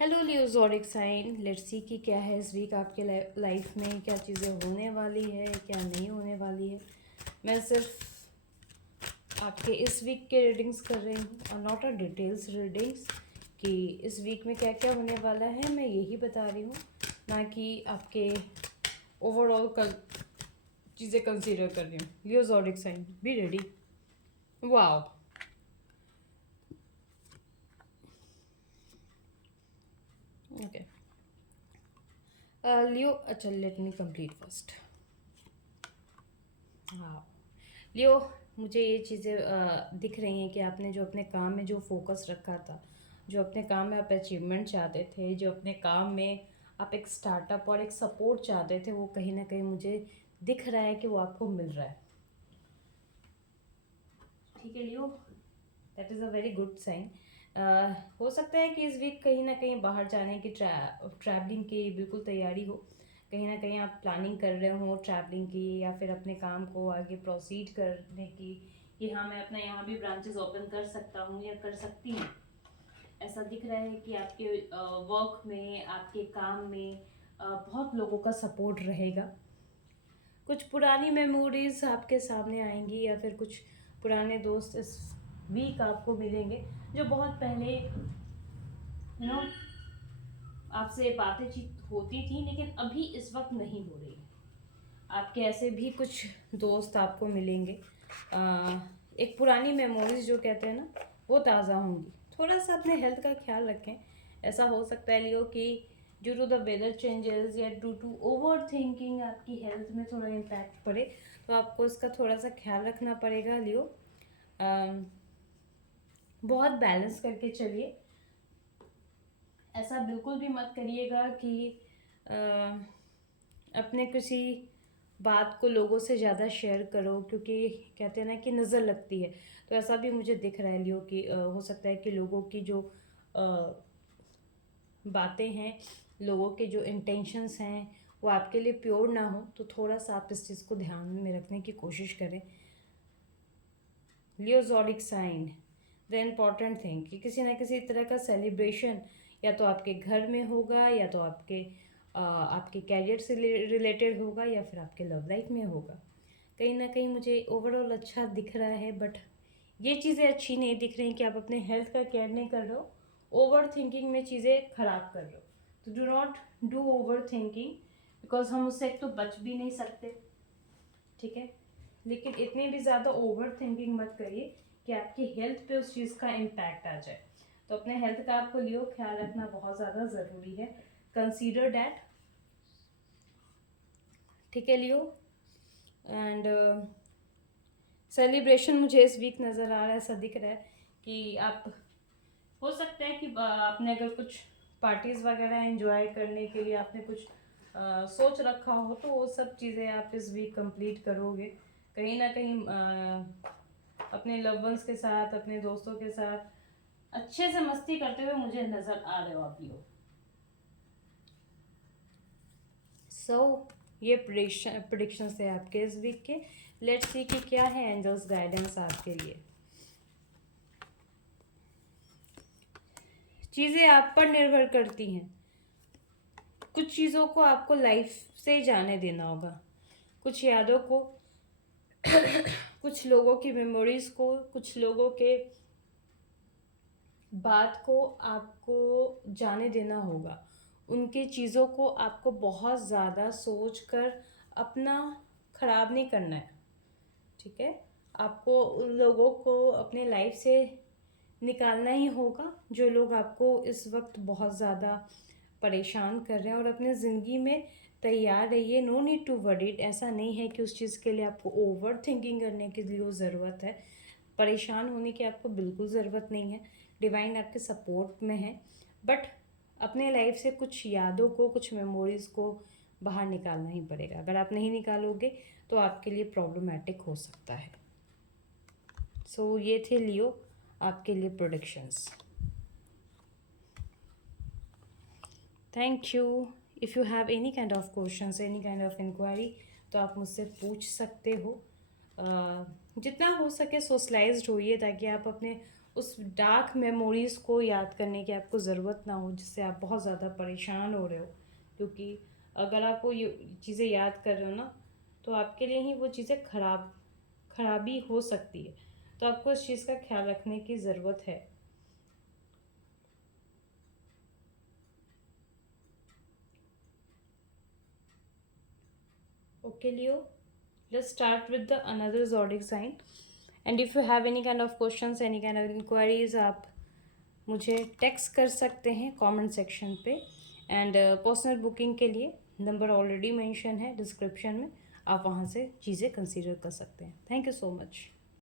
Hello Leo zodiac sign, let's see कि क्या है इस वीक आपके लाइफ में, क्या चीज़ें होने वाली है, क्या नहीं होने वाली है। मैं सिर्फ आपके इस वीक के रीडिंग्स कर रही हूँ और नॉट अ डिटेल्स रीडिंग्स कि इस वीक में क्या क्या होने वाला है, मैं यही बता रही हूँ, ना कि आपके ओवरऑल कल चीज़ें कंसीडर कर रही हूँ। Leo zodiac sign, be ready. Wow, okay. Leo, अच्छा लेट मी कंप्लीट फर्स्ट। हाँ लियो, मुझे ये चीज़ें दिख रही हैं कि आपने जो अपने काम में जो फोकस रखा था, जो अपने काम में आप अचीवमेंट चाहते थे, जो अपने काम में आप एक स्टार्टअप और एक सपोर्ट चाहते थे, वो कहीं ना कहीं मुझे दिख रहा है कि वो आपको मिल रहा है। ठीक है Leo, that is a very good sign. हो सकता है कि इस वीक कहीं ना कहीं बाहर जाने की ट्रैवलिंग की बिल्कुल तैयारी हो। कहीं ना कहीं आप प्लानिंग कर रहे हो ट्रैवलिंग की, या फिर अपने काम को आगे प्रोसीड करने की कि हाँ मैं अपना यहाँ भी ब्रांचेस ओपन कर सकता हूँ या कर सकती हूँ। ऐसा दिख रहा है कि आपके वर्क में, आपके काम में बहुत लोगों का सपोर्ट रहेगा। कुछ पुरानी मेमोरीज आपके सामने आएंगी, या फिर कुछ पुराने दोस्त इस वीक आपको मिलेंगे जो बहुत पहले आपसे बातचीत होती थी, लेकिन अभी इस वक्त नहीं हो रही है। आपके ऐसे भी कुछ दोस्त आपको मिलेंगे। एक पुरानी मेमोरीज जो कहते हैं ना, वो ताज़ा होंगी। थोड़ा सा अपने हेल्थ का ख्याल रखें। ऐसा हो सकता है लियो कि due to the weather changes या ड्यू टू ओवर थिंकिंग आपकी हेल्थ में थोड़ा इम्पैक्ट पड़े, तो आपको इसका थोड़ा सा ख्याल रखना पड़ेगा लियो। बहुत बैलेंस करके चलिए। ऐसा बिल्कुल भी मत करिएगा कि अपने किसी बात को लोगों से ज़्यादा शेयर करो, क्योंकि कहते हैं ना कि नज़र लगती है। तो ऐसा भी मुझे दिख रहा है लियो कि हो सकता है कि लोगों की जो बातें हैं, लोगों के जो इंटेंशंस हैं, वो आपके लिए प्योर ना हो। तो थोड़ा सा आप इस चीज़ को ध्यान में रखने की कोशिश करें। Leo zodiac sign, the important thing कि किसी ना किसी तरह का सेलिब्रेशन या तो आपके घर में होगा, या तो आपके कैरियर से रिलेटेड होगा, या फिर आपके लव लाइफ में होगा। कहीं ना कहीं मुझे ओवरऑल अच्छा दिख रहा है, बट ये चीज़ें अच्छी नहीं दिख रही कि आप अपने हेल्थ का केयर नहीं कर रहे हो, ओवर थिंकिंग में चीज़ें खराब कर रहे हो। तो do not do over thinking, because हम उससे एक तो बच भी नहीं सकते, ठीक है। लेकिन इतनी भी ज़्यादा ओवर थिंकिंग मत करिए कि आपकी हेल्थ पे उस चीज़ का इम्पैक्ट आ जाए। तो अपने हेल्थ का आपको लियो ख्याल रखना बहुत ज़्यादा ज़रूरी है। कंसीडर डैट, ठीक है लियो। एंड सेलिब्रेशन मुझे इस वीक नज़र आ रहा है, ऐसा दिख रहा है कि आप, हो सकता है कि आपने अगर कुछ पार्टीज़ वगैरह एंजॉय करने के लिए आपने कुछ सोच रखा हो, तो वो सब चीज़ें आप इस वीक कंप्लीट करोगे। कहीं ना कहीं अपने लव वंस के साथ, अपने दोस्तों के साथ अच्छे से मस्ती करते हुए मुझे नज़र आ रहे हो आप लोग। सो ये प्रिडिक्शन थे आपके इस वीक के। लेट्स सी कि क्या है एंजल्स गाइडेंस आपके लिए। चीज़ें आप पर निर्भर करती हैं। कुछ चीज़ों को आपको लाइफ से जाने देना होगा, कुछ यादों को, कुछ लोगों की मेमोरीज को, कुछ लोगों के बात को आपको जाने देना होगा। उनकी चीज़ों को आपको बहुत ज़्यादा सोच कर अपना ख़राब नहीं करना है, ठीक है। आपको उन लोगों को अपने लाइफ से निकालना ही होगा जो लोग आपको इस वक्त बहुत ज़्यादा परेशान कर रहे हैं, और अपने ज़िंदगी में तैयार रहिए। नो नीड टू वरीड, ऐसा नहीं है कि उस चीज़ के लिए आपको ओवर थिंकिंग करने की लिए ज़रूरत है। परेशान होने की आपको बिल्कुल ज़रूरत नहीं है। डिवाइन आपके सपोर्ट में है, बट अपने लाइफ से कुछ यादों को, कुछ मेमोरीज़ को बाहर निकालना ही पड़ेगा। अगर आप नहीं निकालोगे तो आपके लिए प्रॉब्लमेटिक हो सकता है। सो ये थे लियो आपके लिए predictions. Thank you. If you have any kind of questions, any kind of inquiry, तो आप मुझसे पूछ सकते हो। जितना हो सके सोशलाइज्ड होइए, ताकि आप अपने उस डार्क मेमोरीज़ को याद करने की आपको ज़रूरत ना हो, जिससे आप बहुत ज़्यादा परेशान हो रहे हो। क्योंकि अगर आप वो ये चीज़ें याद कर रहे हो ना, तो आपके लिए ही वो चीज़ें खराबी हो सकती है। तो आपको इस चीज़ का ख्याल रखने की ज़रूरत है। Okay, Leo, let's start with the another zodiac sign. And if you have any kind of questions, any kind of inquiries, आप मुझे टेक्स्ट कर सकते हैं कमेंट सेक्शन पे। एंड पर्सनल बुकिंग के लिए नंबर ऑलरेडी मेंशन है डिस्क्रिप्शन में, आप वहाँ से चीज़ें कंसीडर कर सकते हैं। Thank you so much.